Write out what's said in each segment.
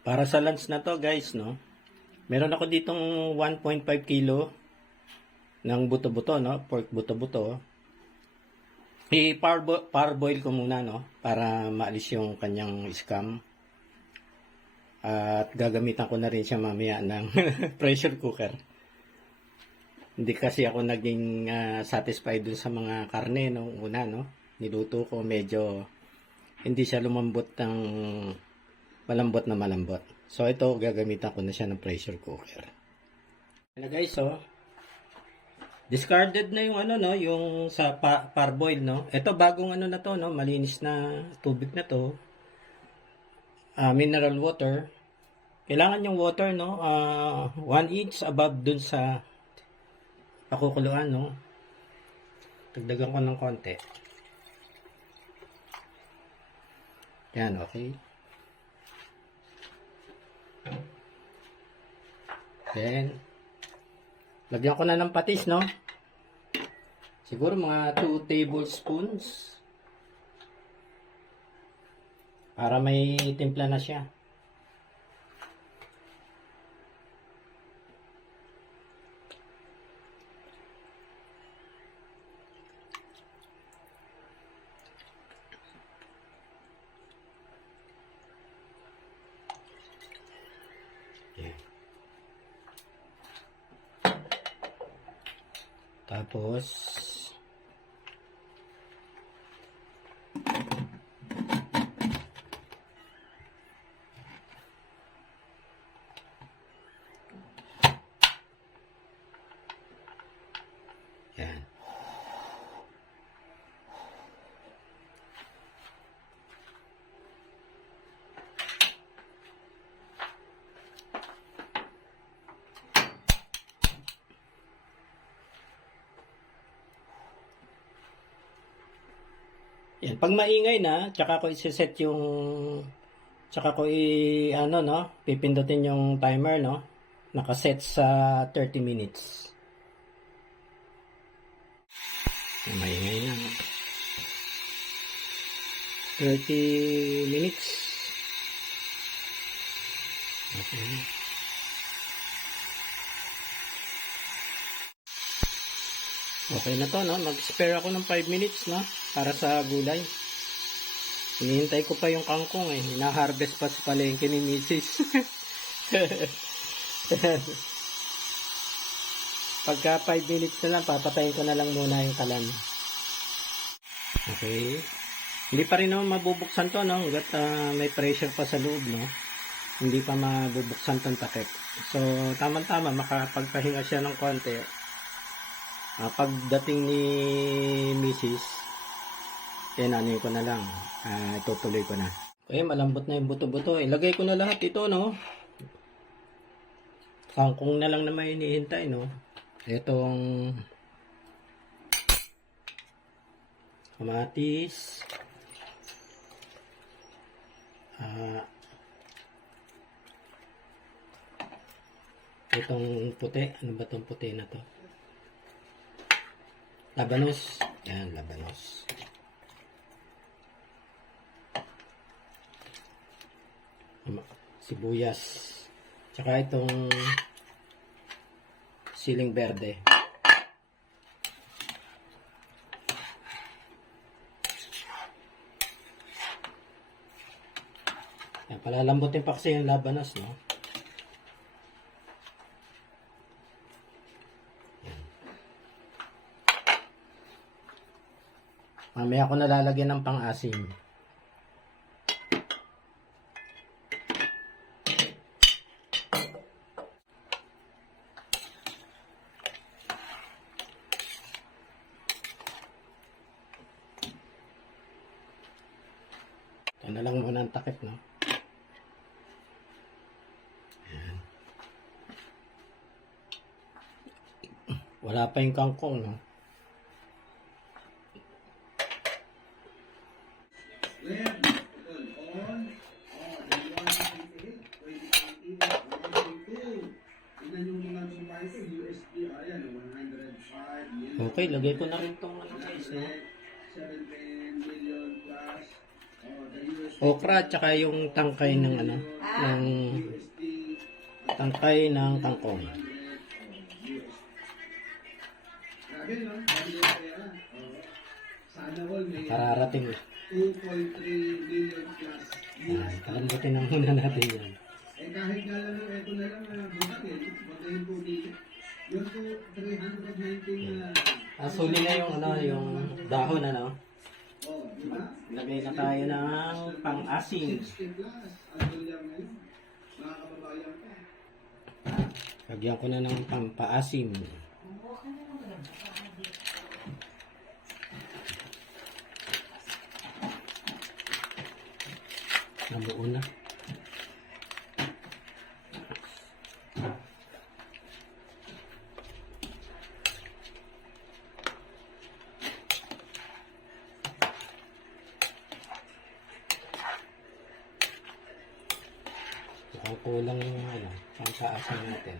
Para sa lunch na to guys, no? Meron ako ditong 1.5 kilo ng buto-buto, no? Pork buto-buto. I-parboil ko muna, no? Para maalis yung kanyang scum. At gagamitan ko na rin siya mamaya ng pressure cooker. Hindi kasi ako naging satisfied dun sa mga karne nung una, no? Niluto ko medyo hindi siya lumambot ng malambot na malambot. So ito gagamitan ko na siya ng pressure cooker. Ano guys, so discarded na yung ano, no, yung sa parboil, no. Ito bagong ano na to, no, malinis na tubig na to. Mineral water. Kailangan yung water, no, 1 inch above dun sa pakukuluan, no. Dagdagan ko ng konti. Yan, okay. Then, lagyan ko na ng patis, no. Siguro mga 2 tablespoons. Para may timpla na siya. Tapos yan. Yan, pag maingay na, tsaka ko i-set yung tsaka ko ano, no, pipindutin yung timer, no. Naka-set sa 30 minutes. Maingay na, no? 30 minutes. Okay. Okay na to, no? Mag-spare ako ng 5 minutes, no? Para sa gulay. Hinihintay ko pa yung kangkong, eh. Hina-harvest pa sa palengke ni Mrs. Pagka 5 minutes na lang, papatayin ko na lang muna yung kalan. Okay. Hindi pa rin naman mabubuksan to, no? Hanggat may pressure pa sa loob, no? Hindi pa mabubuksan tong takip. So, tama-tama, makapagpahinga siya ng konti. Pagdating ni Mrs. ano ko na lang. Itutuloy ko na. Okay, malambot na yung buto-buto. Ilagay ko na lahat ito, no? Kangkong na lang naman hinihintay, no? Itong kamatis. Itong puti. Ano ba itong puti na to? Labanos. Yan, labanos. Sibuyas. Tsaka itong siling berde. Yan, palalambutin pa kasi yung labanos, no? Mamaya ako nalalagyan ng pang-asim. Ito na lang muna ang takip, no? Ayan. Wala pa yung kangkong, no? Okay, lagay ko na rin itong ano guys, no? 17 million plus okra at saka yung tangkay ng ano, ng tangkay ng kangkong. Kararating lang. 2.3 billion plus. Yan, kalambutin na muna natin yan. Kahit nga lang ito na lang bagayin po dito. Yung 319 na Suli na yung ano, yung dahon ano. diba? Lagay na tayo ng pang-asim. 60 plus. Ano lang ngayon? Mga kababayan pa. Lagyan ko na ng pang-asim. Nabuo na. Mukhang kulang yung ano, pang-asim natin.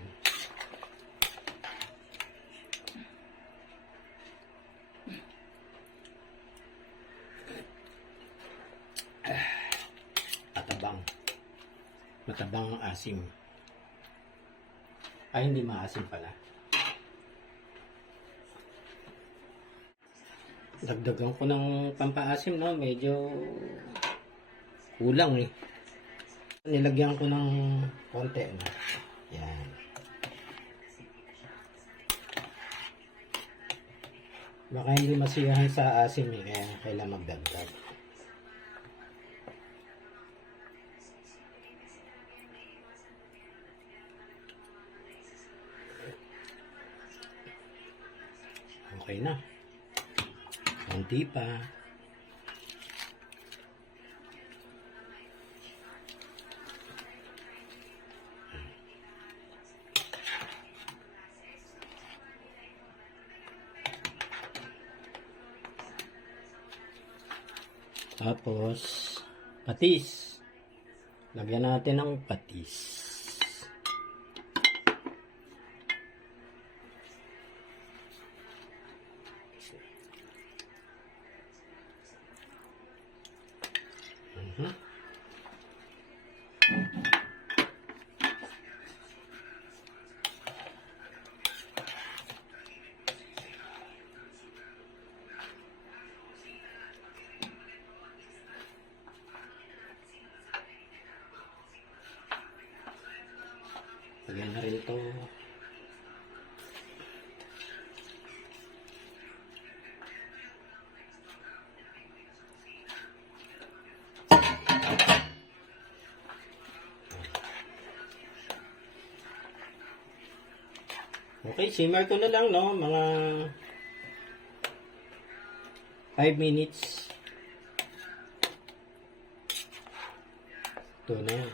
Matabang ang asim. Ay, hindi maasim pala. Dagdagan ko ng pampaasim, no? Medyo kulang eh. Nilagyan ko ng konti, no? Yan. Baka hindi masiyahan sa asim eh, kaya kailangan magdagdag. Okay na. Konti pa. Tapos, patis. Lagyan natin ng patis. Lagyan na rin ito. Okay, simmer ko na lang, no? Mga 5 minutes. Ito na yan.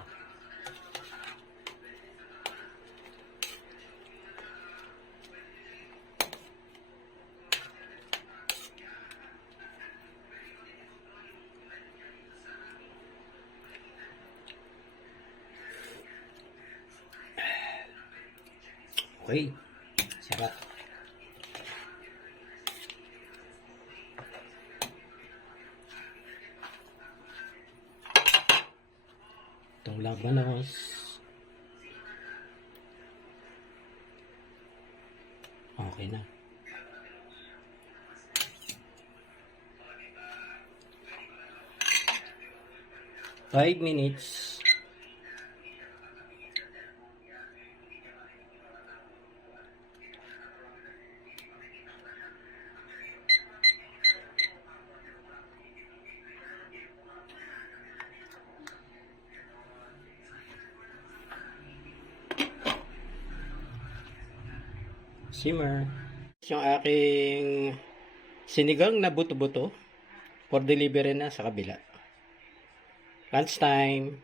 Okay. Sarap. Itong labanos. Okay na. Five minutes. Simmer. Yung aking sinigang na buto-buto for delivery na sa kabila. Lunchtime.